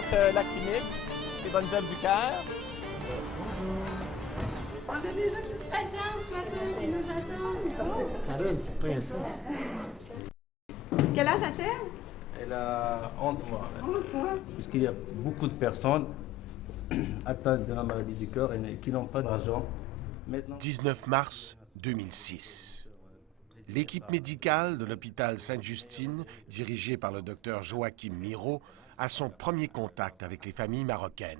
présente la clinique, les bonnes œuvres du cœur. On a déjà une petite patience maintenant qui nous attend. Elle a une petite princesse. Quel âge a-t-elle? Elle a 11 mois. 11 mois. Puisqu'il y a beaucoup de personnes atteintes de la maladie du cœur et qui n'ont pas d'argent. Maintenant... 19 mars 2006. L'équipe médicale de l'hôpital Sainte-Justine, dirigée par le docteur Joachim Miro, a son premier contact avec les familles marocaines.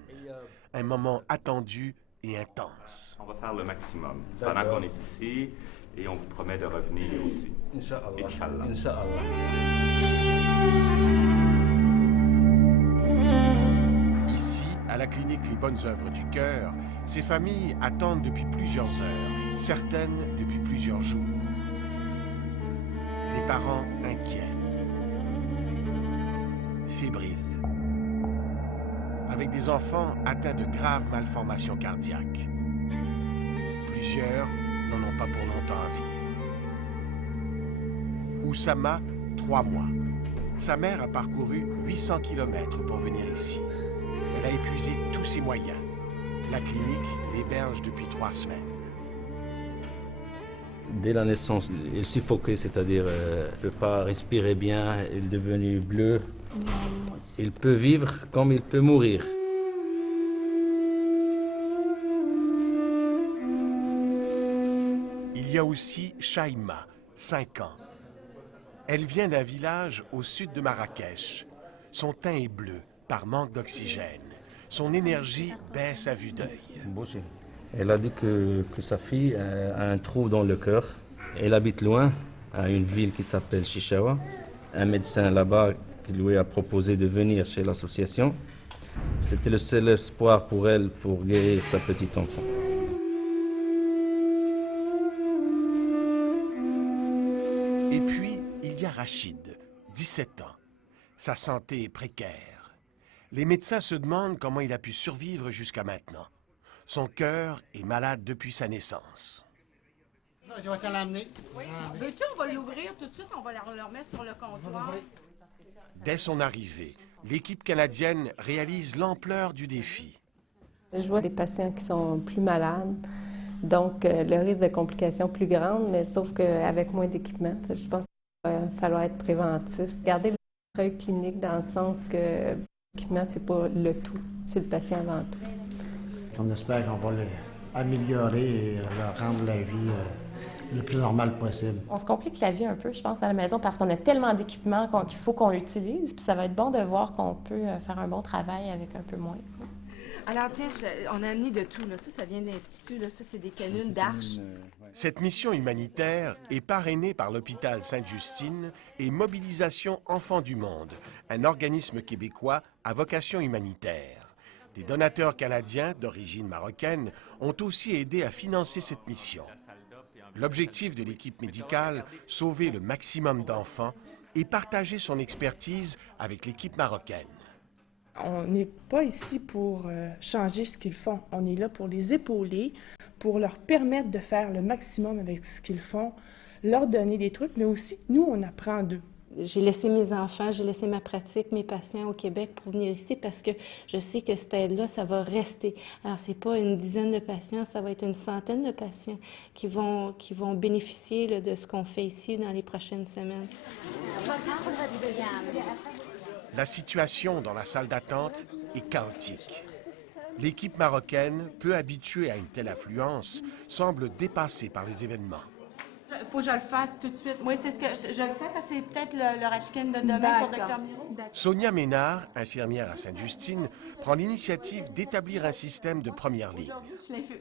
Un moment attendu et intense. On va faire le maximum pendant qu'on est ici et on vous promet de revenir aussi. Inch'Allah. Inch'Allah. Inch'Allah. Ici, à la clinique Les Bonnes Œuvres du Cœur, ces familles attendent depuis plusieurs heures, certaines depuis plusieurs jours. Des parents inquiets, fébriles, avec des enfants atteints de graves malformations cardiaques. Plusieurs n'en ont pas pour longtemps à vivre. Oussama, 3 mois. Sa mère a parcouru 800 km pour venir ici. Elle a épuisé tous ses moyens. La clinique l'héberge depuis 3 semaines. Dès la naissance, il suffoquait, c'est-à-dire ne peut pas respirer bien, il est devenu bleu. Il peut vivre comme il peut mourir. Il y a aussi Shaima, 5 ans. Elle vient d'un village au sud de Marrakech. Son teint est bleu par manque d'oxygène. Son énergie baisse à vue d'œil. Elle a dit que sa fille a un trou dans le cœur. Elle habite loin, à une ville qui s'appelle Chichawa. Un médecin là-bas qui lui a proposé de venir chez l'association. C'était le seul espoir pour elle pour guérir sa petite enfant. Et puis, il y a Rachid, 17 ans. Sa santé est précaire. Les médecins se demandent comment il a pu survivre jusqu'à maintenant. Son cœur est malade depuis sa naissance. Je vais te l'amener. Oui. Veux-tu, on va l'ouvrir tout de suite, on va le remettre sur le comptoir. Dès son arrivée, l'équipe canadienne réalise l'ampleur du défi. Je vois des patients qui sont plus malades, donc le risque de complications plus grand, mais sauf qu'avec moins d'équipement. Je pense qu'il va falloir être préventif. Garder l'œil clinique dans le sens que l'équipement, c'est pas le tout, c'est le patient avant tout. On espère qu'on va l'améliorer et leur rendre la vie le plus normale possible. On se complique la vie un peu, je pense, à la maison parce qu'on a tellement d'équipements qu'il faut qu'on l'utilise. Puis ça va être bon de voir qu'on peut faire un bon travail avec un peu moins. Alors, tiens, on a amené de tout. Là. Ça vient de l'Institut. Ça, c'est des canunes d'arches. Cette mission humanitaire est parrainée par l'hôpital Sainte-Justine et Mobilisation Enfants du Monde, un organisme québécois à vocation humanitaire. Des donateurs canadiens d'origine marocaine ont aussi aidé à financer cette mission. L'objectif de l'équipe médicale, sauver le maximum d'enfants et partager son expertise avec l'équipe marocaine. On n'est pas ici pour changer ce qu'ils font. On est là pour les épauler, pour leur permettre de faire le maximum avec ce qu'ils font, leur donner des trucs, mais aussi, nous, on apprend d'eux. J'ai laissé mes enfants, j'ai laissé ma pratique, mes patients au Québec pour venir ici parce que je sais que cette aide-là, ça va rester. Alors, c'est pas une dizaine de patients, ça va être une centaine de patients qui vont bénéficier là, de ce qu'on fait ici dans les prochaines semaines. La situation dans la salle d'attente est chaotique. L'équipe marocaine, peu habituée à une telle affluence, semble dépassée par les événements. Il faut que je le fasse tout de suite. Moi, c'est ce que je le fais parce que c'est peut-être le rashkin de demain pour Dr. Miro. Sonia Ménard, infirmière à Sainte-Justine, prend l'initiative d'établir un système de première ligne.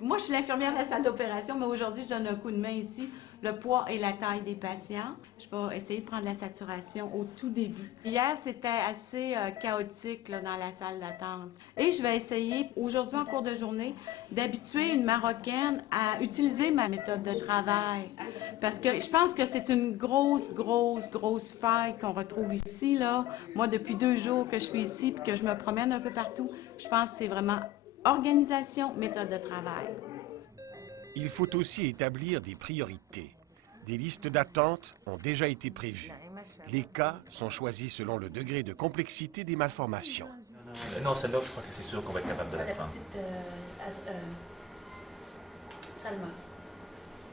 Moi, je suis l'infirmière de la salle d'opération, mais aujourd'hui, je donne un coup de main ici. Le poids et la taille des patients. Je vais essayer de prendre la saturation au tout début. Hier, c'était assez chaotique là, dans la salle d'attente. Et je vais essayer, aujourd'hui en cours de journée, d'habituer une Marocaine à utiliser ma méthode de travail. Parce que je pense que c'est une grosse faille qu'on retrouve ici, là. Moi, depuis 2 jours que je suis ici et que je me promène un peu partout, je pense que c'est vraiment organisation, méthode de travail. Il faut aussi établir des priorités. Des listes d'attente ont déjà été prévues. Les cas sont choisis selon le degré de complexité des malformations. Non, celle-là, je crois que c'est sûr qu'on va être capable de la prendre. La petite Salma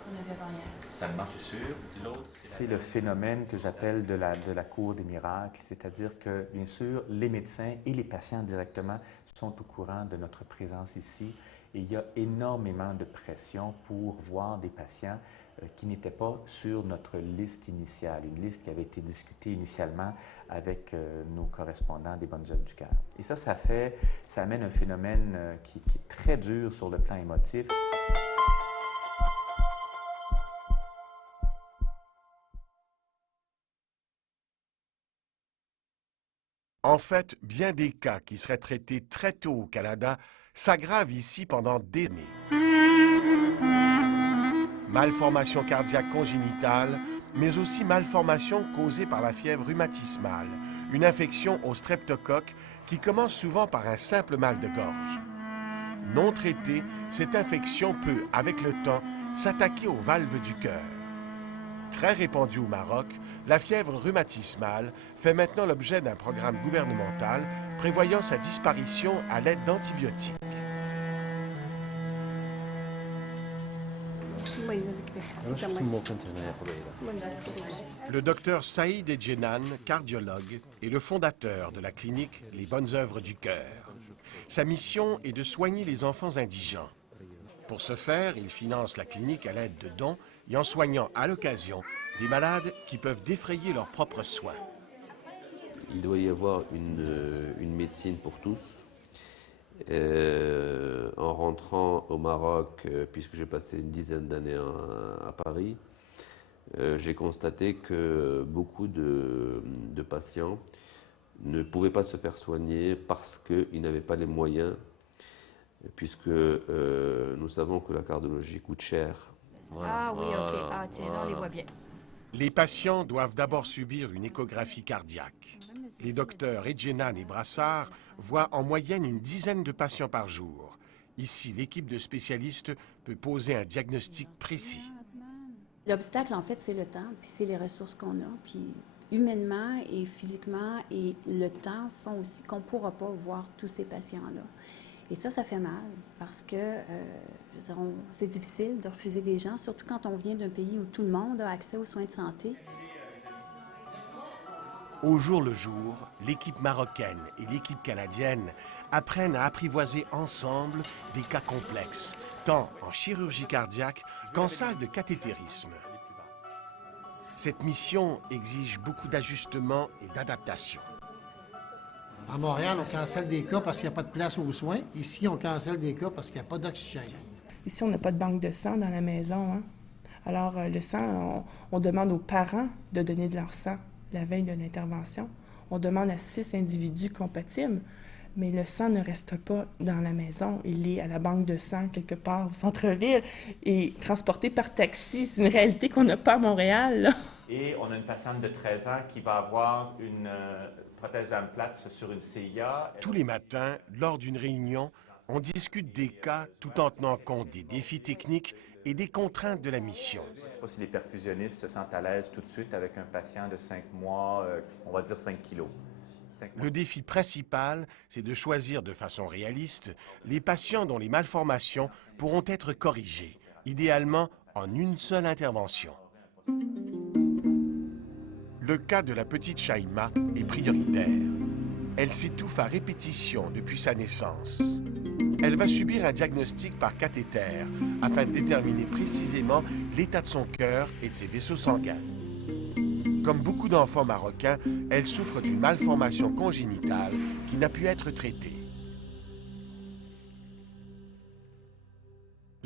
qu'on avait avant hier. Salma, c'est sûr. L'autre, c'est le phénomène que j'appelle de la cour des miracles, c'est-à-dire que, bien sûr, les médecins et les patients directement sont au courant de notre présence ici et il y a énormément de pression pour voir des patients qui n'étaient pas sur notre liste initiale, une liste qui avait été discutée initialement avec nos correspondants des Bonnes œuvres du cœur. Et ça amène un phénomène qui est très dur sur le plan émotif. En fait, bien des cas qui seraient traités très tôt au Canada s'aggravent ici pendant des années. Malformation cardiaque congénitale, mais aussi malformation causée par la fièvre rhumatismale, une infection au streptocoque qui commence souvent par un simple mal de gorge. Non traitée, cette infection peut, avec le temps, s'attaquer aux valves du cœur. Très répandue au Maroc, la fièvre rhumatismale fait maintenant l'objet d'un programme gouvernemental prévoyant sa disparition à l'aide d'antibiotiques. Le docteur Saïd Edjenan, cardiologue, est le fondateur de la clinique Les Bonnes œuvres du cœur. Sa mission est de soigner les enfants indigents. Pour ce faire, il finance la clinique à l'aide de dons et en soignant à l'occasion des malades qui peuvent défrayer leurs propres soins. Il doit y avoir une médecine pour tous. En rentrant au Maroc, puisque j'ai passé une dizaine d'années à Paris, j'ai constaté que beaucoup de patients ne pouvaient pas se faire soigner parce qu'ils n'avaient pas les moyens, puisque nous savons que la cardiologie coûte cher. Voilà, ah oui, OK. Ah tiens, là, on les voit bien. Les patients doivent d'abord subir une échographie cardiaque. Les docteurs Edjenan et Brassard voient en moyenne une dizaine de patients par jour. Ici, l'équipe de spécialistes peut poser un diagnostic précis. L'obstacle, en fait, c'est le temps, puis c'est les ressources qu'on a. Puis humainement et physiquement et le temps font aussi qu'on ne pourra pas voir tous ces patients-là. Et ça fait mal parce que c'est difficile de refuser des gens, surtout quand on vient d'un pays où tout le monde a accès aux soins de santé. Au jour le jour, l'équipe marocaine et l'équipe canadienne apprennent à apprivoiser ensemble des cas complexes, tant en chirurgie cardiaque qu'en salle de cathétérisme. Cette mission exige beaucoup d'ajustements et d'adaptation. À Montréal, on cancelle des cas parce qu'il n'y a pas de place aux soins. Ici, on cancelle des cas parce qu'il n'y a pas d'oxygène. Ici, on n'a pas de banque de sang dans la maison. Hein? Alors, le sang, on demande aux parents de donner de leur sang la veille de l'intervention. On demande à 6 individus compatibles, mais le sang ne reste pas dans la maison. Il est à la banque de sang quelque part au centre-ville et transporté par taxi. C'est une réalité qu'on n'a pas à Montréal, là. Et on a une patiente de 13 ans qui va avoir une prothèse d'âme plate sur une CIA. Tous les matins, lors d'une réunion, on discute des cas tout en tenant compte des défis techniques et des contraintes de la mission. Je ne sais pas si les perfusionnistes se sentent à l'aise tout de suite avec un patient de 5 mois, on va dire 5 kilos. Le défi principal, c'est de choisir de façon réaliste les patients dont les malformations pourront être corrigées, idéalement en une seule intervention. Le cas de la petite Shaima est prioritaire. Elle s'étouffe à répétition depuis sa naissance. Elle va subir un diagnostic par cathéter afin de déterminer précisément l'état de son cœur et de ses vaisseaux sanguins. Comme beaucoup d'enfants marocains, elle souffre d'une malformation congénitale qui n'a pu être traitée.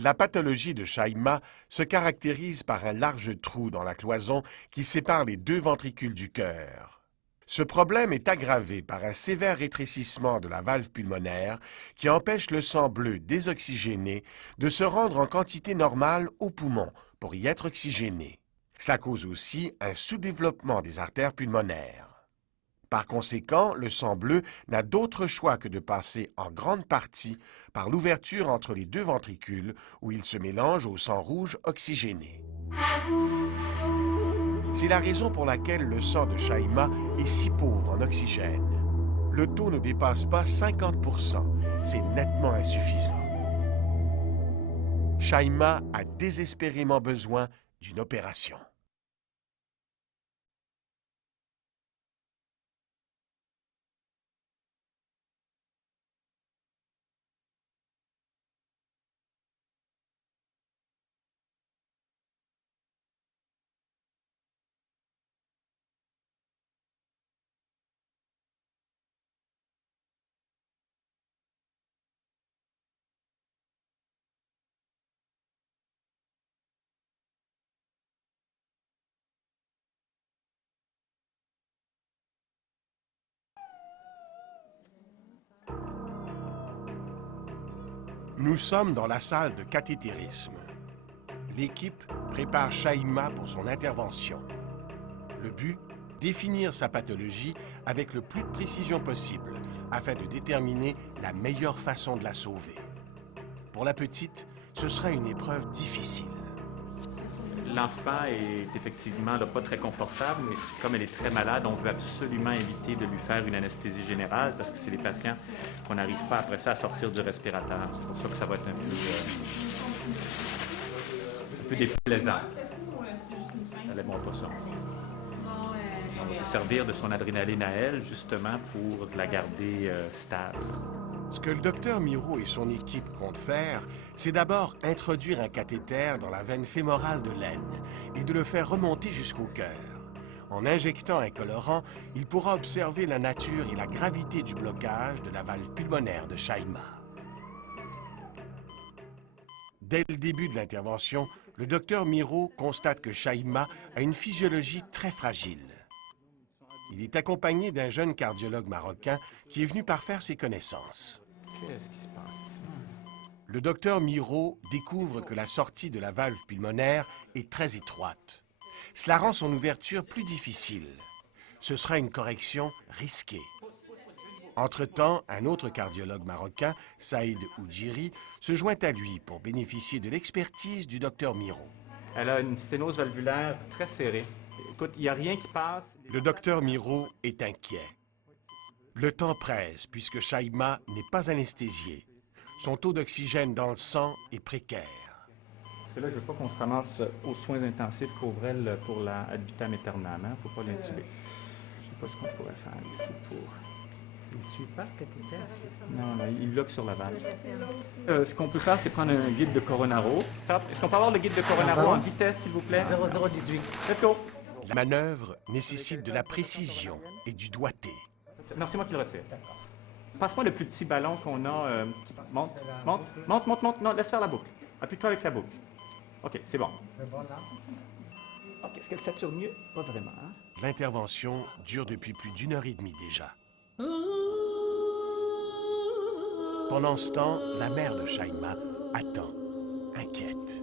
La pathologie de Shaima se caractérise par un large trou dans la cloison qui sépare les 2 ventricules du cœur. Ce problème est aggravé par un sévère rétrécissement de la valve pulmonaire qui empêche le sang bleu désoxygéné de se rendre en quantité normale aux poumons pour y être oxygéné. Cela cause aussi un sous-développement des artères pulmonaires. Par conséquent, le sang bleu n'a d'autre choix que de passer en grande partie par l'ouverture entre les 2 ventricules où il se mélange au sang rouge oxygéné. C'est la raison pour laquelle le sang de Shaima est si pauvre en oxygène. le taux ne dépasse pas 50%. C'est nettement insuffisant. Shaima a désespérément besoin d'une opération. Nous sommes dans la salle de cathétérisme. L'équipe prépare Shaima pour son intervention. Le but, définir sa pathologie avec le plus de précision possible afin de déterminer la meilleure façon de la sauver. Pour la petite, ce sera une épreuve difficile. L'enfant est effectivement là, pas très confortable, mais comme elle est très malade, on veut absolument éviter de lui faire une anesthésie générale parce que c'est les patients qu'on n'arrive pas après ça à sortir du respirateur. C'est pour ça que ça va être un peu déplaisant. Ça n'aimons pas ça. On va se servir de son adrénaline à elle, justement, pour la garder stable. Ce que le docteur Miro et son équipe comptent faire, c'est d'abord introduire un cathéter dans la veine fémorale de l'aine et de le faire remonter jusqu'au cœur. En injectant un colorant, il pourra observer la nature et la gravité du blocage de la valve pulmonaire de Shaima. Dès le début de l'intervention, le docteur Miro constate que Shaima a une physiologie très fragile. Il est accompagné d'un jeune cardiologue marocain qui est venu parfaire ses connaissances. Qu'est-ce qui se passe ici? Le docteur Miro découvre que la sortie de la valve pulmonaire est très étroite. Cela rend son ouverture plus difficile. Ce sera une correction risquée. Entre-temps, un autre cardiologue marocain, Saïd Oudjiri, se joint à lui pour bénéficier de l'expertise du docteur Miro. Elle a une sténose valvulaire très serrée. Écoute, il n'y a rien qui passe. Le docteur Miro est inquiet. Le temps presse puisque Shaima n'est pas anesthésiée. Son taux d'oxygène dans le sang est précaire. Parce que là, je ne veux pas qu'on se ramasse aux soins intensifs pour elle pour la ad vitam aeternam. Il ne faut pas l'intuber. Je ne sais pas ce qu'on pourrait faire ici pour... Il ne suit pas le cathéter. Non, il bloque sur la valve. Ce qu'on peut faire, c'est prendre un guide de Coronaro. Stop. Est-ce qu'on peut avoir le guide de Coronaro en vitesse, s'il vous plaît? 0018. Let's go. La manœuvre nécessite de la précision et du doigté. Non, c'est moi qui le retire. Passe-moi le plus petit ballon qu'on a. Monte. Non, laisse faire la boucle. Appuie-toi avec la boucle. OK, c'est bon. C'est bon, là? OK, est-ce qu'elle sature mieux? Pas vraiment. Hein? L'intervention dure depuis plus d'1 heure et demie déjà. Pendant ce temps, la mère de Shaima attend, inquiète.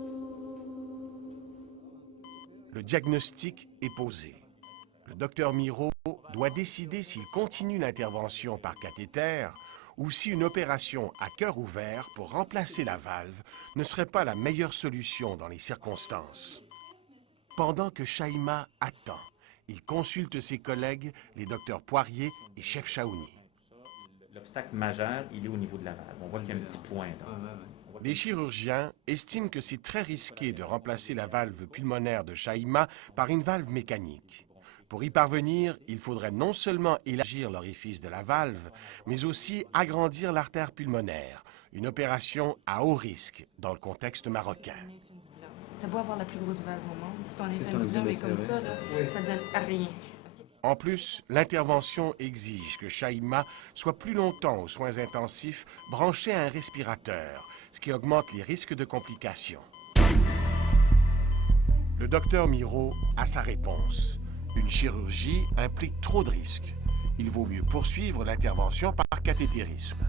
Le diagnostic est posé. Le docteur Miro doit décider s'il continue l'intervention par cathéter ou si une opération à cœur ouvert pour remplacer la valve ne serait pas la meilleure solution dans les circonstances. Pendant que Shaima attend, il consulte ses collègues, les docteurs Poirier et Chef Chaouni. L'obstacle majeur, il est au niveau de la valve. On voit qu'il y a un petit point là. Les chirurgiens estiment que c'est très risqué de remplacer la valve pulmonaire de Shaima par une valve mécanique. Pour y parvenir, il faudrait non seulement élargir l'orifice de la valve, mais aussi agrandir l'artère pulmonaire, une opération à haut risque dans le contexte marocain. T'as beau avoir la plus grosse valve au monde, si ton infundibulum est comme ça, là, ça donne rien. En plus, l'intervention exige que Shaima soit plus longtemps aux soins intensifs branchée à un respirateur, ce qui augmente les risques de complications. Le docteur Miro a sa réponse. Une chirurgie implique trop de risques. Il vaut mieux poursuivre l'intervention par cathétérisme.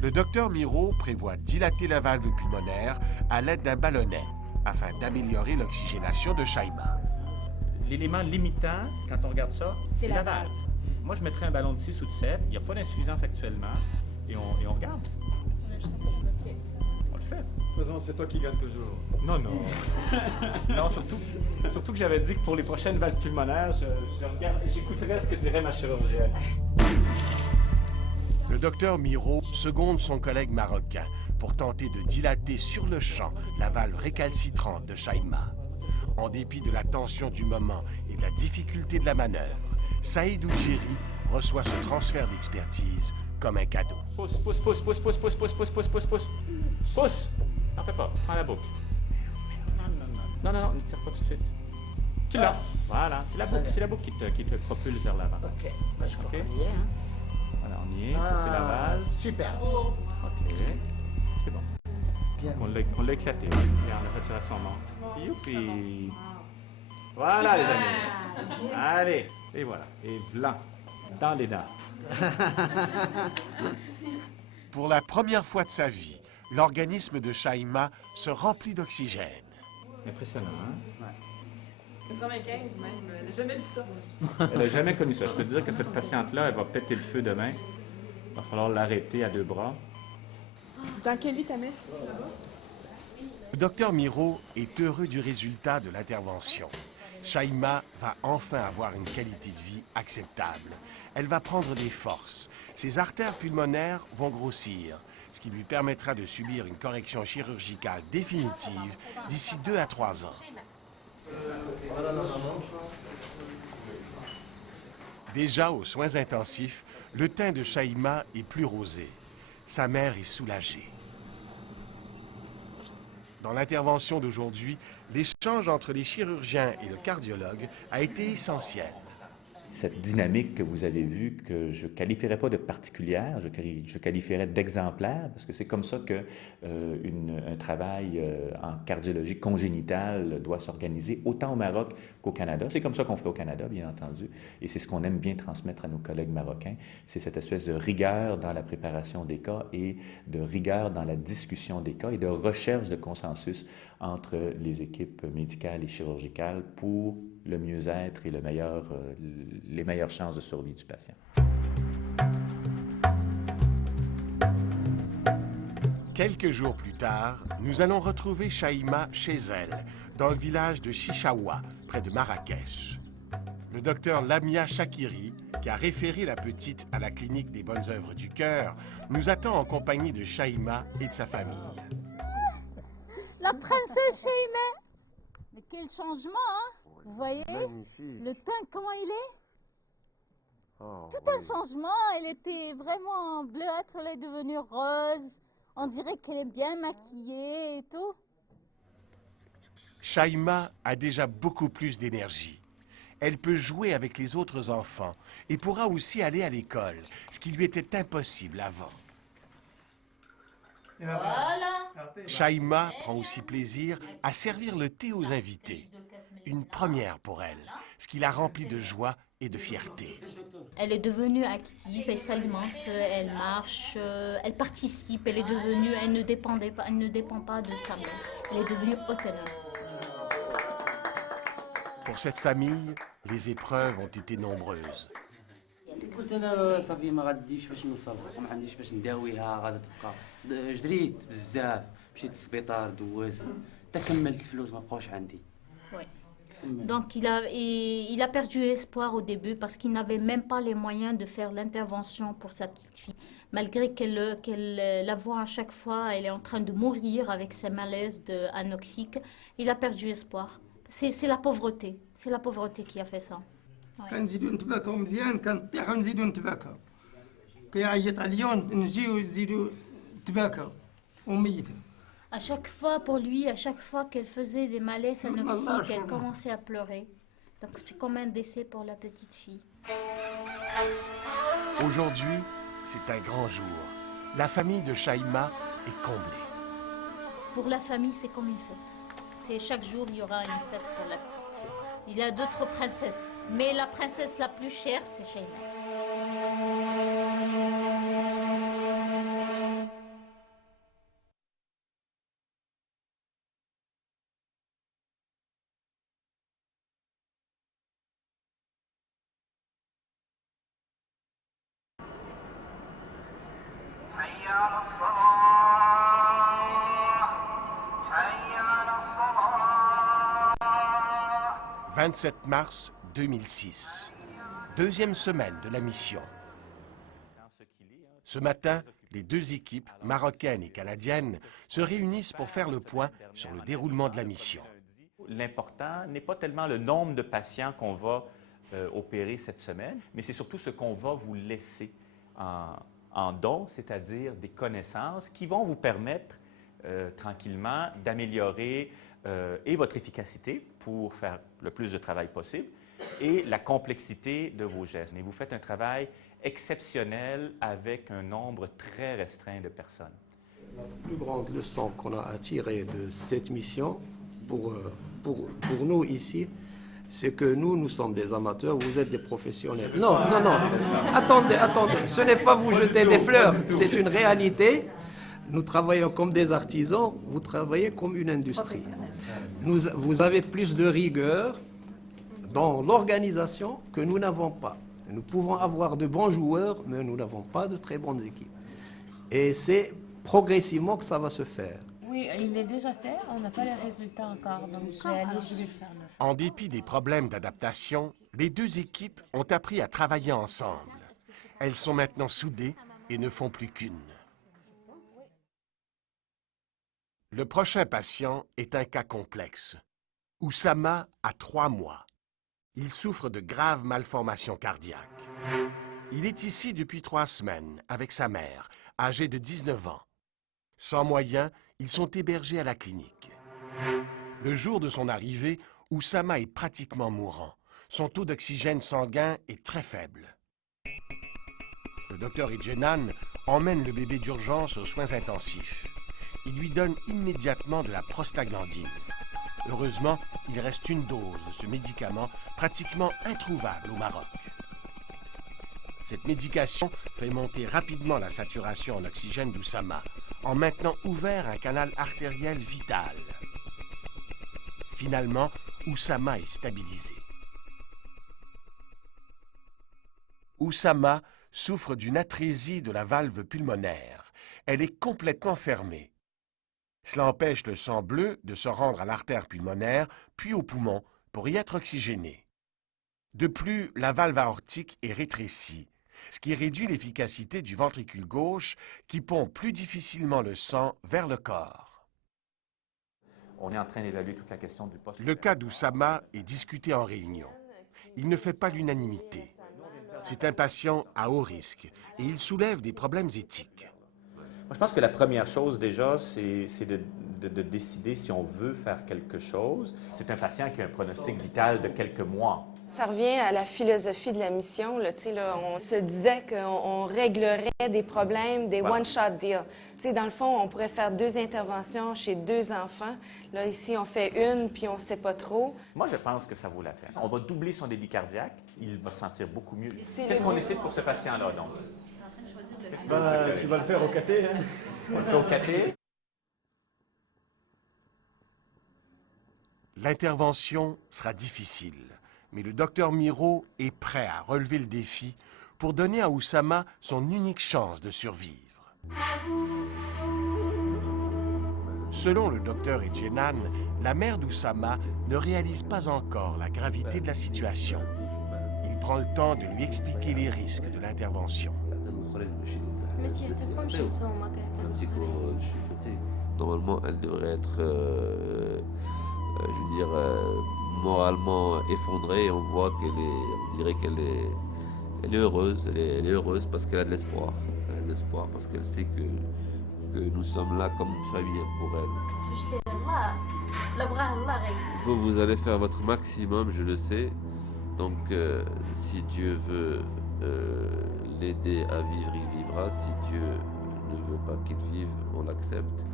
Le docteur Miro prévoit dilater la valve pulmonaire à l'aide d'un ballonnet afin d'améliorer l'oxygénation de Shaima. L'élément limitant, quand on regarde ça, c'est la valve. Moi, je mettrais un ballon de 6 ou de 7. Il n'y a pas d'insuffisance actuellement. Et on regarde. On le fait. De toute façon, c'est toi qui gagne toujours. Non. Non, surtout que j'avais dit que pour les prochaines valves pulmonaires, j'écouterais ce que dirait ma chirurgienne. Le docteur Miro seconde son collègue marocain pour tenter de dilater sur le champ la valve récalcitrante de Shaima. En dépit de la tension du moment et de la difficulté de la manœuvre, Saïd Oudjiri reçoit ce transfert d'expertise comme un cadeau. Pousse, pousse, pousse, pousse, pousse, pousse, pousse, pousse, pousse, pousse, pousse. Pousse! N'en fais pas, prends la boucle. Non, non, non, ne tire pas tout de suite. Tu l'as. Voilà, c'est la boucle qui te propulse vers l'avant. OK. Ben, je crois qu'on y est, hein? Voilà, on y est, ça c'est la base. Super. OK, c'est bon. Bien. On l'a éclaté. Regarde, la saturation monte. Youpi! Voilà, les amis. Allez, et voilà. Et blanc, dans les dents. Pour la première fois de sa vie, l'organisme de Shaima se remplit d'oxygène. Impressionnant, hein? Ouais. 95 même, elle n'a jamais vu ça. Elle n'a jamais connu ça. Je peux te dire que cette patiente-là, elle va péter le feu demain. Il va falloir l'arrêter à 2 bras. Dans quel lit t'as mis? Le docteur Miro est heureux du résultat de l'intervention. Shaima va enfin avoir une qualité de vie acceptable. Elle va prendre des forces. Ses artères pulmonaires vont grossir, ce qui lui permettra de subir une correction chirurgicale définitive d'ici 2 à 3 ans. Déjà aux soins intensifs, le teint de Shaima est plus rosé. Sa mère est soulagée. Dans l'intervention d'aujourd'hui, l'échange entre les chirurgiens et le cardiologue a été essentiel. Cette dynamique que vous avez vue, que je ne qualifierais pas de particulière, je qualifierais d'exemplaire, parce que c'est comme ça qu'un travail en cardiologie congénitale doit s'organiser, autant au Maroc qu'au Canada. C'est comme ça qu'on fait au Canada, bien entendu, et c'est ce qu'on aime bien transmettre à nos collègues marocains. C'est cette espèce de rigueur dans la préparation des cas et de rigueur dans la discussion des cas et de recherche de consensus entre les équipes médicales et chirurgicales pour le mieux-être et les meilleures chances de survie du patient. Quelques jours plus tard, nous allons retrouver Shaima chez elle, dans le village de Chichawa, près de Marrakech. Le docteur Lamia Chakiri, qui a référé la petite à la clinique des bonnes œuvres du cœur, nous attend en compagnie de Shaima et de sa famille. La princesse Shaima! Mais quel changement, hein? Vous voyez? Magnifique. Le teint, comment il est? Oh, Tout un changement. Elle était vraiment bleuâtre, elle est devenue rose. On dirait qu'elle est bien maquillée et tout. Shaima a déjà beaucoup plus d'énergie. Elle peut jouer avec les autres enfants et pourra aussi aller à l'école, ce qui lui était impossible avant. Voilà. Shaima prend aussi plaisir à servir le thé aux invités. Une première pour elle, ce qui la remplit de joie et de fierté. Elle est devenue active, elle s'alimente, elle marche, elle participe, elle ne dépend pas de sa mère. Elle est devenue autonome. Pour cette famille, les épreuves ont été nombreuses. قلت انا صافي ما غاديش باش نوصل ما عنديش باش نداويها غادا تبقى جريت بزاف مشيت للسبيطار دوزت حتى كملت الفلوس ما بقاوش عندي. Oui. Donc il a perdu espoir au début parce qu'il n'avait même pas les moyens de faire l'intervention pour sa petite fille. Malgré qu'elle la voit à chaque fois, elle est en train de mourir avec ses malaises anoxiques, il a perdu espoir. C'est la pauvreté. C'est la pauvreté qui a fait ça. كنزيدو نتباكاو مزيان كنطيحو نزيدو نتباكاو كيعيط عليا نجيو نزيدو نتباكاو وميتة. À chaque fois, pour lui, à chaque fois qu'elle faisait des malaises anoxiques, elle commençait à pleurer. Donc c'est comme un décès pour la petite fille. Aujourd'hui, c'est un grand jour. La famille de Shaima est comblée. Pour la famille, c'est comme une fête. Chaque jour, il y aura une fête pour la petite. Il y a d'autres princesses, mais la princesse la plus chère, c'est Shaima. حي على الصلاة حي على الصلاة 27 mars 2006. Deuxième semaine de la mission. Dans ce qu'il est, hein, Ce matin, les deux équipes, marocaines et canadiennes, se réunissent pour faire le point sur le déroulement de la mission. L'important n'est pas tellement le nombre de patients qu'on va opérer cette semaine, mais c'est surtout ce qu'on va vous laisser en don, c'est-à-dire des connaissances qui vont vous permettre tranquillement d'améliorer et votre efficacité pour faire le plus de travail possible et la complexité de vos gestes. Et vous faites un travail exceptionnel avec un nombre très restreint de personnes. La plus grande leçon qu'on a à tirer de cette mission, pour nous ici, c'est que nous sommes des amateurs, vous êtes des professionnels. Non, attendez, ce n'est pas vous jeter des fleurs, c'est une réalité. Nous travaillons comme des artisans, vous travaillez comme une industrie. Vous avez plus de rigueur dans l'organisation que nous n'avons pas. Nous pouvons avoir de bons joueurs, mais nous n'avons pas de très bonnes équipes. Et c'est progressivement que ça va se faire. Oui, il est déjà fait, on n'a pas le résultat encore, donc je vais le faire. En dépit des problèmes d'adaptation, les deux équipes ont appris à travailler ensemble. Elles sont maintenant soudées et ne font plus qu'une. Le prochain patient est un cas complexe. Oussama a 3 mois. Il souffre de graves malformations cardiaques. Il est ici depuis 3 semaines avec sa mère, âgée de 19 ans. Sans moyens, ils sont hébergés à la clinique. Le jour de son arrivée, Oussama est pratiquement mourant. Son taux d'oxygène sanguin est très faible. Le docteur Edjenan emmène le bébé d'urgence aux soins intensifs. Il lui donne immédiatement de la prostaglandine. Heureusement, il reste une dose de ce médicament pratiquement introuvable au Maroc. Cette médication fait monter rapidement la saturation en oxygène d'Oussama, en maintenant ouvert un canal artériel vital. Finalement, Oussama est stabilisé. Oussama souffre d'une atrésie de la valve pulmonaire. Elle est complètement fermée. Cela empêche le sang bleu de se rendre à l'artère pulmonaire, puis au poumon, pour y être oxygéné. De plus, la valve aortique est rétrécie, ce qui réduit l'efficacité du ventricule gauche qui pompe plus difficilement le sang vers le corps. On est en train d'évaluer toute la question du poste. Le cas d'Oussama est discuté en réunion. Il ne fait pas l'unanimité. C'est un patient à haut risque et il soulève des problèmes éthiques. Moi, je pense que la première chose déjà, c'est de décider si on veut faire quelque chose. C'est un patient qui a un pronostic vital de quelques mois. Ça revient à la philosophie de la mission. Là, on se disait qu'on réglerait des problèmes, des one-shot deals. Dans le fond, on pourrait faire 2 interventions chez 2 enfants. Là, ici, on fait une, puis on ne sait pas trop. Moi, je pense que ça vaut la peine. On va doubler son débit cardiaque. Il va se sentir beaucoup mieux. Qu'est-ce qu'on décide pour ce patient-là, donc? Tu vas le faire au caté, hein? On le fait au caté. L'intervention sera difficile, mais le docteur Miro est prêt à relever le défi pour donner à Oussama son unique chance de survivre. Selon le docteur Edjenan, la mère d'Oussama ne réalise pas encore la gravité de la situation. Il prend le temps de lui expliquer les risques de l'intervention. Normalement, elle devrait être, moralement effondrée. On voit on dirait qu'elle est heureuse. Elle est heureuse parce qu'elle a de l'espoir. Elle a de l'espoir parce qu'elle sait que nous sommes là comme une famille pour elle. Vous allez faire votre maximum, je le sais. Donc, si Dieu veut l'aider à vivre, il vivra. Si Dieu ne veut pas qu'il vive, on l'accepte.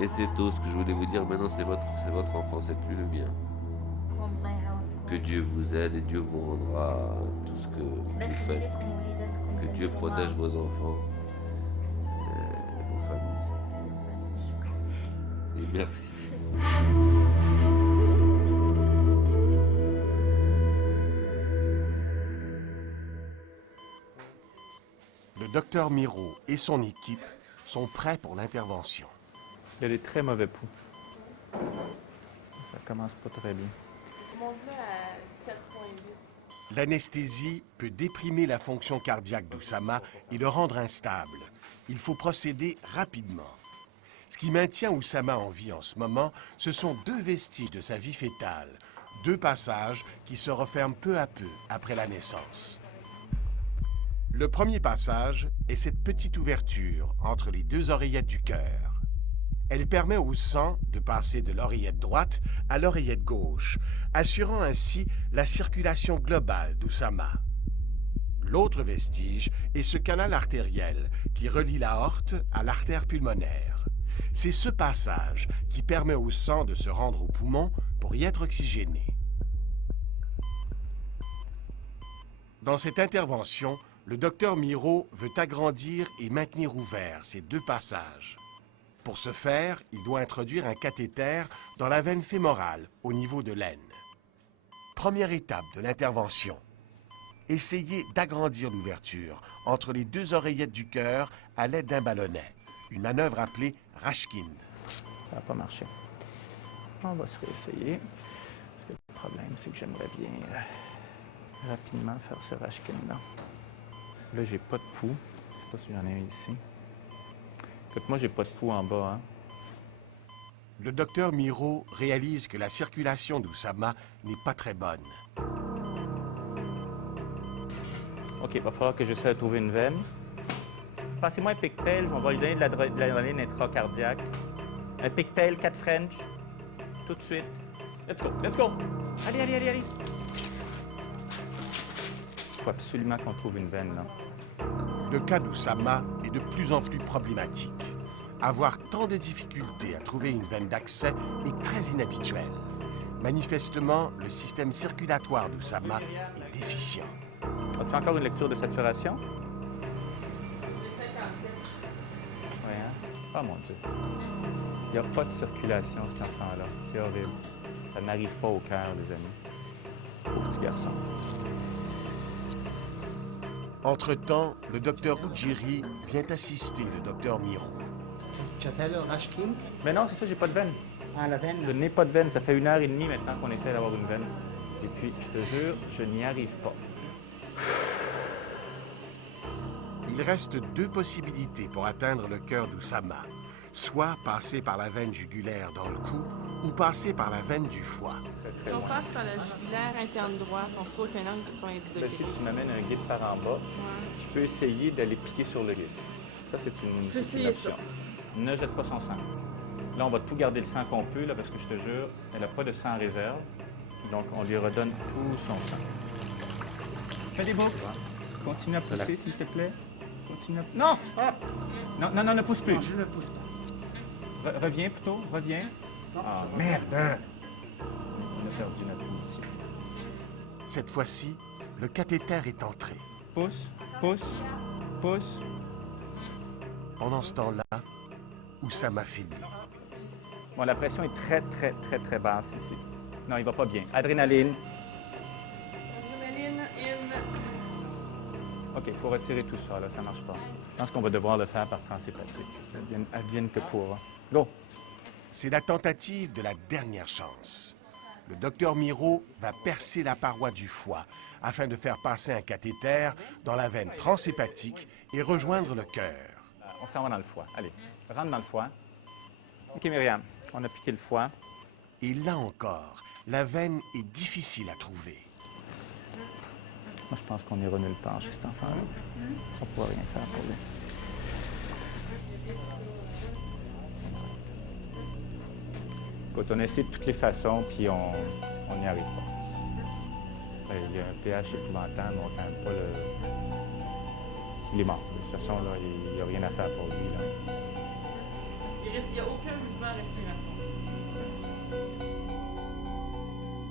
Et c'est tout ce que je voulais vous dire. Maintenant, c'est votre enfant, c'est plus le mien. Que Dieu vous aide et Dieu vous rendra tout ce que vous faites. Que Dieu protège vos enfants, vos familles. Et merci. Le docteur Miro et son équipe sont prêts pour l'intervention. Il y a des très mauvais pouls. Ça commence pas très bien. Monte-le à 7,8. L'anesthésie peut déprimer la fonction cardiaque d'Oussama et le rendre instable. Il faut procéder rapidement. Ce qui maintient Oussama en vie en ce moment, ce sont 2 vestiges de sa vie fœtale, 2 passages qui se referment peu à peu après la naissance. Le premier passage est cette petite ouverture entre les 2 oreillettes du cœur. Elle permet au sang de passer de l'oreillette droite à l'oreillette gauche, assurant ainsi la circulation globale d'Oussama. L'autre vestige est ce canal artériel qui relie l'aorte à l'artère pulmonaire. C'est ce passage qui permet au sang de se rendre aux poumons pour y être oxygéné. Dans cette intervention, le docteur Miro veut agrandir et maintenir ouverts ces 2 passages. Pour ce faire, il doit introduire un cathéter dans la veine fémorale, au niveau de l'aine. Première étape de l'intervention. Essayez d'agrandir l'ouverture entre les 2 oreillettes du cœur à l'aide d'un ballonnet, une manœuvre appelée Rashkind. Ça n'a pas marché. On va se réessayer. Parce que le problème, c'est que j'aimerais bien rapidement faire ce Rashkind-là. Là, j'ai pas de pouls. Je sais pas si j'en ai un ici. Écoute, moi, j'ai pas de pouls en bas. Hein. Le docteur Miro réalise que la circulation d'Oussama n'est pas très bonne. OK, il va falloir que j'essaie de trouver une veine. Passez-moi un pictel, on va lui donner de l'adrénaline intracardiaque. Un pictel, 4 French. Tout de suite. Let's go, let's go! Allez, allez, allez, allez! Il faut absolument qu'on trouve une veine, là. Le cas d'Oussama est de plus en plus problématique. Avoir tant de difficultés à trouver une veine d'accès est très inhabituel. Manifestement, le système circulatoire d'Oussama est déficient. As-tu encore une lecture de saturation? Oui, hein? Oh mon Dieu. Il n'y a pas de circulation, cet enfant-là. C'est horrible. Ça n'arrive pas au cœur, les amis. Pauvre petit garçon. Entre-temps, le docteur Ruggieri vient assister le docteur Miro. Tu as fait le Rashkind? Mais non, c'est ça, j'ai pas de veine. Ah, la veine? Je n'ai pas de veine. Ça fait 1h30 maintenant qu'on essaie d'avoir une veine. Et puis, je te jure, je n'y arrive pas. Il reste 2 possibilités pour atteindre le cœur d'Oussama. Soit passer par la veine jugulaire dans le cou ou passer par la veine du foie. Si on passe par la jugulaire interne droite, on se trouve qu'un angle de 90 degrés. Si tu m'amènes un guide par en bas, je peux essayer d'aller piquer sur le guide. Ça, c'est une option. Ça. Ne jette pas son sang. Là, on va tout garder le sang qu'on peut, là, parce que je te jure, elle n'a pas de sang en réserve. Donc, on lui redonne tout son sang. Fais des boucles. Continue à pousser, s'il te plaît. Continue à... Non! Ah! Non, non, non, ne pousse plus. Non, je ne pousse pas. Reviens plutôt, reviens. Ah, merde! On a perdu notre position. Cette fois-ci, le cathéter est entré. Pousse, pousse, pousse. Pendant ce temps-là, Oussama faiblit. Bon, la pression est très, très, très, très basse ici. Non, il va pas bien. Adrénaline. Adrénaline in. OK, il faut retirer tout ça, là, ça marche pas. Je pense qu'on va devoir le faire par transhépatique. Advienne que pourra. Go! C'est la tentative de la dernière chance. Le docteur Miro va percer la paroi du foie afin de faire passer un cathéter dans la veine transhépatique et rejoindre le cœur. On s'en va dans le foie. Allez, rentre dans le foie. OK, Myriam, on a piqué le foie. Et là encore, la veine est difficile à trouver. Moi, je pense qu'on ira nulle part chez cet enfant-là. On ne pourra rien faire pour lui. Écoute, on a essayé de toutes les façons, puis on n'y arrive pas. Il y a un pH épouvantable, mais on n'atteint pas le... Il est mort. De toute façon, là, il n'y a rien à faire pour lui. Là. Il n'y a aucun mouvement respiratoire.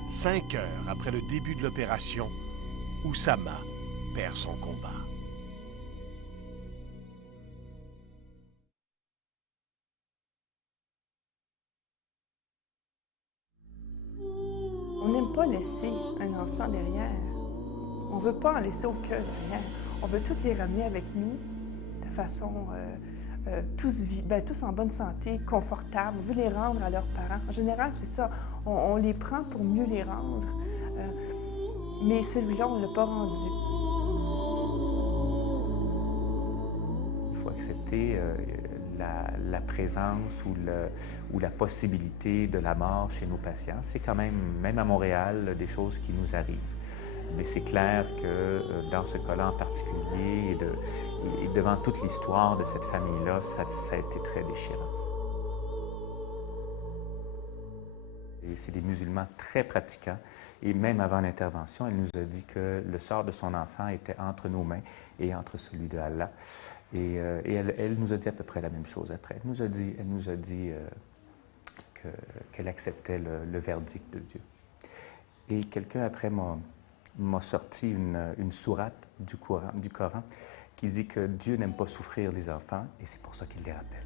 5 heures après le début de l'opération, Oussama perd son combat. On n'aime pas laisser un enfant derrière. On ne veut pas en laisser aucun derrière. On veut tous les ramener avec nous de façon tous en bonne santé, confortables. On veut les rendre à leurs parents. En général, c'est ça. On les prend pour mieux les rendre. mais celui-là, on ne l'a pas rendu. Il faut accepter la présence ou la possibilité de la mort chez nos patients. C'est quand même à Montréal, des choses qui nous arrivent. Mais c'est clair que dans ce cas-là en particulier et devant toute l'histoire de cette famille-là, ça a été très déchirant. C'est des musulmans très pratiquants et même avant l'intervention, elle nous a dit que le sort de son enfant était entre nos mains et entre celui de Allah. Et elle nous a dit à peu près la même chose après. Elle nous a dit qu'elle acceptait le verdict de Dieu. Et quelqu'un après m'a sorti une sourate du Coran qui dit que Dieu n'aime pas souffrir les enfants et c'est pour ça qu'il les rappelle.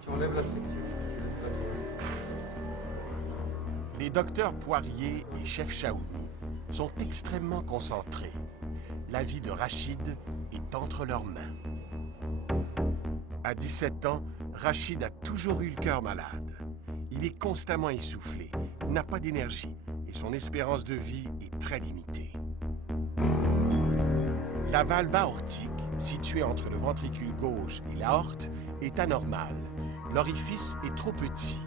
Tu enlèves la section. Tu laisses Les docteurs Poirier et Chef Chaouni sont extrêmement concentrés. La vie de Rachid est entre leurs mains. À 17 ans, Rachid a toujours eu le cœur malade. Il est constamment essoufflé, il n'a pas d'énergie et son espérance de vie est très limitée. La valve aortique, située entre le ventricule gauche et l'aorte, est anormale. L'orifice est trop petit.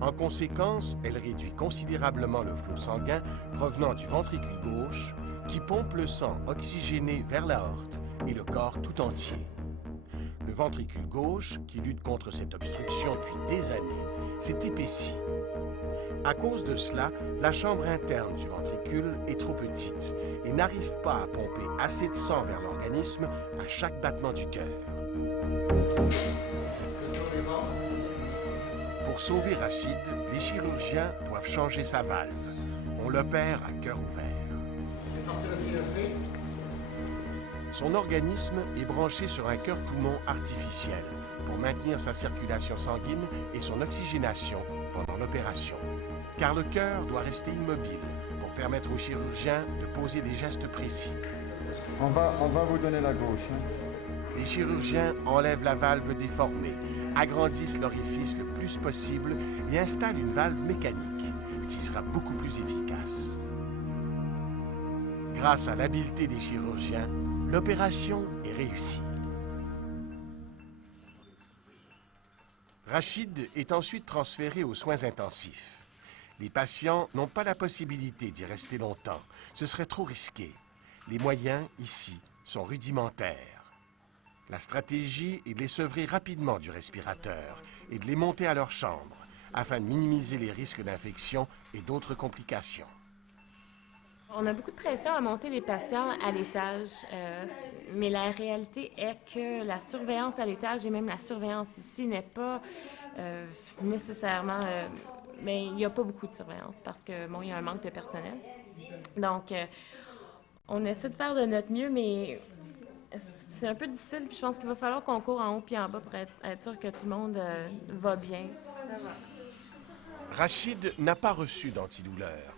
En conséquence, elle réduit considérablement le flot sanguin provenant du ventricule gauche qui pompe le sang oxygéné vers l'aorte et le corps tout entier. Le ventricule gauche, qui lutte contre cette obstruction depuis des années, s'est épaissi. À cause de cela, la chambre interne du ventricule est trop petite et n'arrive pas à pomper assez de sang vers l'organisme à chaque battement du cœur. Pour sauver Rachid, les chirurgiens doivent changer sa valve. On l'opère à cœur ouvert. Son organisme est branché sur un cœur-poumon artificiel pour maintenir sa circulation sanguine et son oxygénation pendant l'opération. Car le cœur doit rester immobile pour permettre aux chirurgiens de poser des gestes précis. On va vous donner la gauche. Les chirurgiens enlèvent la valve déformée, agrandissent l'orifice le plus possible et installent une valve mécanique, ce qui sera beaucoup plus efficace. Grâce à l'habileté des chirurgiens, l'opération est réussie. Rachid est ensuite transféré aux soins intensifs. Les patients n'ont pas la possibilité d'y rester longtemps. Ce serait trop risqué. Les moyens, ici, sont rudimentaires. La stratégie est de les sevrer rapidement du respirateur et de les monter à leur chambre, afin de minimiser les risques d'infection et d'autres complications. On a beaucoup de pression à monter les patients à l'étage, mais la réalité est que la surveillance à l'étage et même la surveillance ici n'est pas nécessairement... mais il n'y a pas beaucoup de surveillance parce que, bon, il y a un manque de personnel. Donc, on essaie de faire de notre mieux, mais c'est un peu difficile. Puis je pense qu'il va falloir qu'on court en haut puis en bas pour être sûr que tout le monde va bien. Rachid n'a pas reçu d'antidouleur.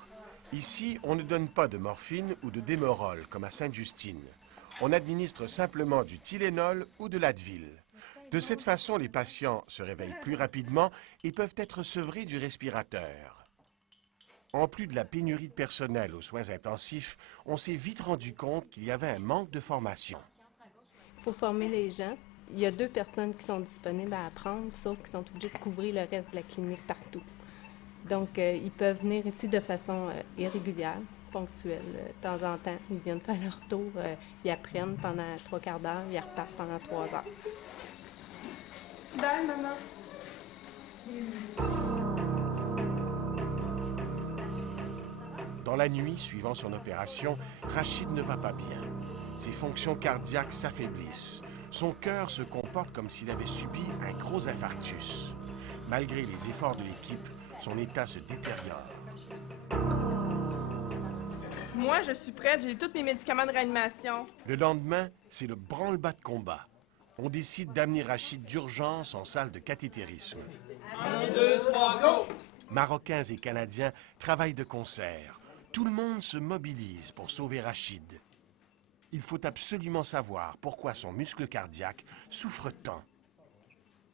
Ici, on ne donne pas de morphine ou de Démerol, comme à Sainte-Justine. On administre simplement du Tylenol ou de l'Advil. De cette façon, les patients se réveillent plus rapidement et peuvent être sevrés du respirateur. En plus de la pénurie de personnel aux soins intensifs, on s'est vite rendu compte qu'il y avait un manque de formation. Il faut former les gens. Il y a 2 personnes qui sont disponibles à apprendre, sauf qu'ils sont obligés de couvrir le reste de la clinique partout. Donc, ils peuvent venir ici de façon irrégulière ponctuel. De temps en temps, ils viennent faire leur tour, ils apprennent pendant 3/4 d'heure, ils repartent pendant 3 heures. Bye, maman. Dans la nuit suivant son opération, Rachid ne va pas bien. Ses fonctions cardiaques s'affaiblissent. Son cœur se comporte comme s'il avait subi un gros infarctus. Malgré les efforts de l'équipe, son état se détériore. Moi, je suis prête, j'ai tous mes médicaments de réanimation. Le lendemain, c'est le branle-bas de combat. On décide d'amener Rachid d'urgence en salle de cathétérisme. 1, 2, 3, go! Marocains et Canadiens travaillent de concert. Tout le monde se mobilise pour sauver Rachid. Il faut absolument savoir pourquoi son muscle cardiaque souffre tant.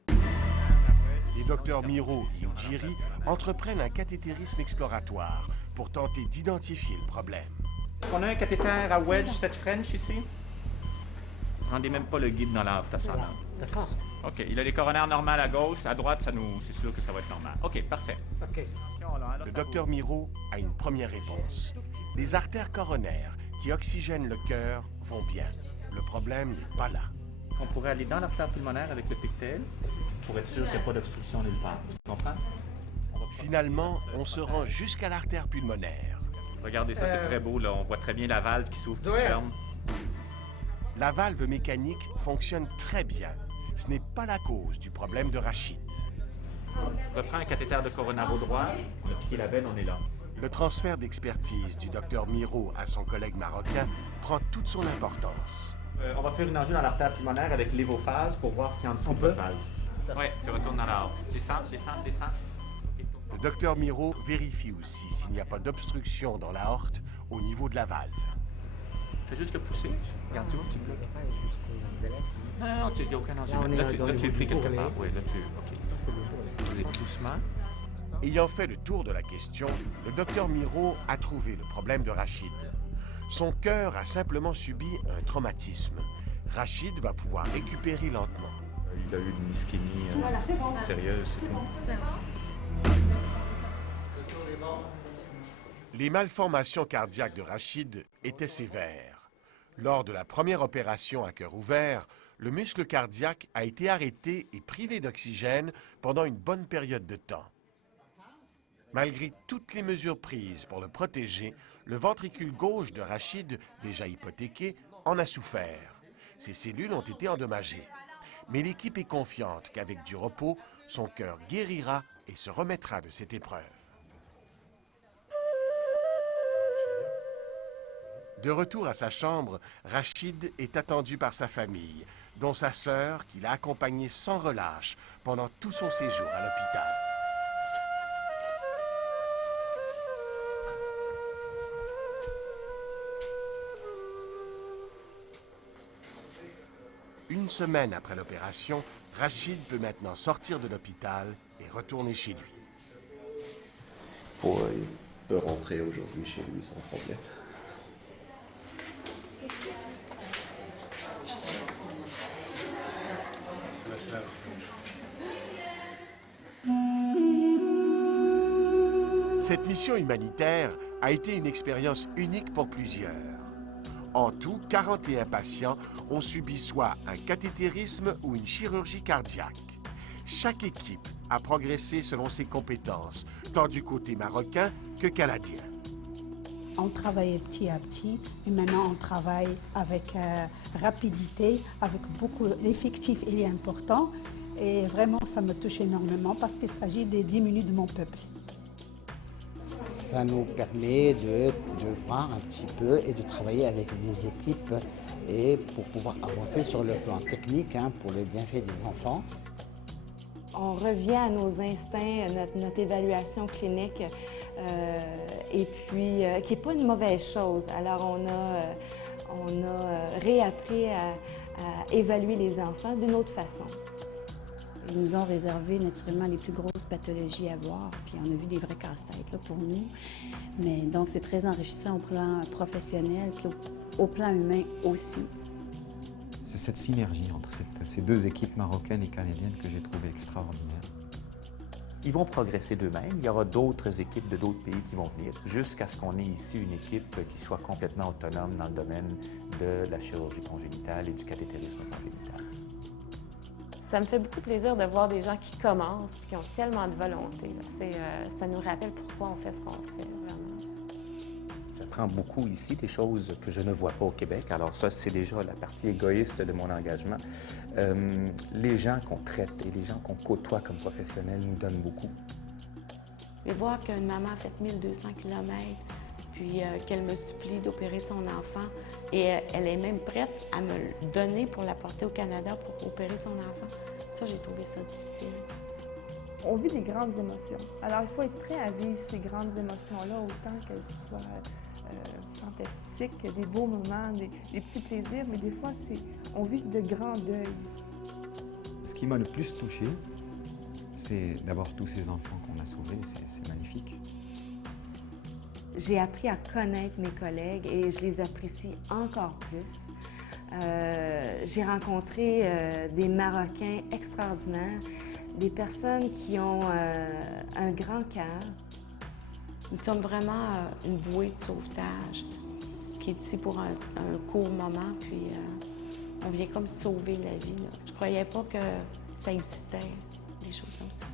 Les docteurs Miro et Ujiri entreprennent un cathétérisme exploratoire pour tenter d'identifier le problème. On a un cathéter à wedge 7 French ici. Rendez même pas le guide dans la ascendante. D'accord. OK, il a les coronaires normales à gauche, à droite, c'est sûr que ça va être normal. OK, parfait. OK. Le docteur Miro a une première réponse. Les artères coronaires qui oxygènent le cœur vont bien. Le problème n'est pas là. On pourrait aller dans l'artère pulmonaire avec le pictel pour être sûr qu'il n'y a pas d'obstruction nulle part. Tu comprends? Finalement, on se rend jusqu'à l'artère pulmonaire. Regardez ça, c'est très beau, là. On voit très bien la valve qui s'ouvre, qui se ferme. La valve mécanique fonctionne très bien. Ce n'est pas la cause du problème de Rachid. On reprend un cathéter de coronaro droit. On a piqué la veine, on est là. Le transfert d'expertise du docteur Miro à son collègue marocain prend toute son importance. On va faire une angine dans l'artère pulmonaire avec l'évophase pour voir ce qu'il y a en dessous de la valve. Oui, tu retournes dans la haute. Descends. Le docteur Miro vérifie aussi s'il n'y a pas d'obstruction dans l'aorte au niveau de la valve. Fais juste le pousser. Regarde, tu vois, tu bloques. Non, il n'y a aucun danger. Là, tu es pris quelque part. Oui, là, OK. Vous êtes doucement. Ayant fait le tour de la question, le docteur Miro a trouvé le problème de Rachid. Son cœur a simplement subi un traumatisme. Rachid va pouvoir récupérer lentement. Il a eu une ischémie sérieuse, c'est tout. Les malformations cardiaques de Rachid étaient sévères. Lors de la première opération à cœur ouvert, le muscle cardiaque a été arrêté et privé d'oxygène pendant une bonne période de temps. Malgré toutes les mesures prises pour le protéger, le ventricule gauche de Rachid, déjà hypothéqué, en a souffert. Ses cellules ont été endommagées. Mais l'équipe est confiante qu'avec du repos, son cœur guérira et se remettra de cette épreuve. De retour à sa chambre, Rachid est attendu par sa famille, dont sa sœur qui l'a accompagné sans relâche pendant tout son séjour à l'hôpital. Une semaine après l'opération, Rachid peut maintenant sortir de l'hôpital et retourner chez lui. Il peut rentrer aujourd'hui chez lui sans problème. Cette mission humanitaire a été une expérience unique pour plusieurs. En tout, 41 patients ont subi soit un cathétérisme ou une chirurgie cardiaque. Chaque équipe a progressé selon ses compétences, tant du côté marocain que canadien. On travaillait petit à petit, et maintenant on travaille avec rapidité, avec beaucoup d'effectifs, il est important. Et vraiment, ça me touche énormément parce qu'il s'agit des 10 minutes de mon peuple. Ça nous permet de voir un petit peu et de travailler avec des équipes et pour pouvoir avancer sur le plan technique pour le bienfait des enfants. On revient à nos instincts, notre évaluation clinique, et puis qui n'est pas une mauvaise chose. Alors on a réappris à évaluer les enfants d'une autre façon. Ils nous ont réservé naturellement les plus grosses pathologies à voir, puis on a vu des vrais casse-têtes là, pour nous. Mais donc c'est très enrichissant au plan professionnel, puis au plan humain aussi. C'est cette synergie entre ces deux équipes marocaines et canadiennes que j'ai trouvée extraordinaire. Ils vont progresser d'eux-mêmes. Il y aura d'autres équipes de d'autres pays qui vont venir jusqu'à ce qu'on ait ici une équipe qui soit complètement autonome dans le domaine de la chirurgie congénitale et du cathétérisme congénital. Ça me fait beaucoup plaisir de voir des gens qui commencent et qui ont tellement de volonté. Ça nous rappelle pourquoi on fait ce qu'on fait, vraiment. J'apprends beaucoup ici, des choses que je ne vois pas au Québec. Alors ça, c'est déjà la partie égoïste de mon engagement. Les gens qu'on traite et les gens qu'on côtoie comme professionnels nous donnent beaucoup. Mais voir qu'une maman a fait 1200 km, puis qu'elle me supplie d'opérer son enfant, et elle est même prête à me le donner pour l'apporter au Canada pour opérer son enfant, ça, j'ai trouvé ça difficile. On vit des grandes émotions. Alors, il faut être prêt à vivre ces grandes émotions-là, autant qu'elles soient fantastiques, des beaux moments, des petits plaisirs, mais des fois, on vit de grands deuils. Ce qui m'a le plus touché, c'est d'abord tous ces enfants qu'on a sauvés, c'est magnifique. J'ai appris à connaître mes collègues et je les apprécie encore plus. J'ai rencontré des Marocains extraordinaires, des personnes qui ont un grand cœur. Nous sommes vraiment une bouée de sauvetage qui est ici pour un court moment, puis on vient comme sauver la vie. Là. Je ne croyais pas que ça existait, des choses comme ça.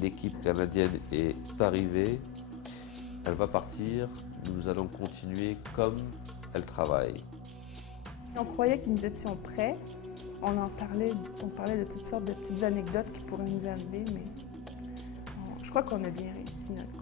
L'équipe canadienne est arrivée, elle va partir, nous allons continuer comme elle travaille. On croyait que nous étions prêts. On parlait de toutes sortes de petites anecdotes qui pourraient nous arriver, mais je crois qu'on a bien réussi notre coup.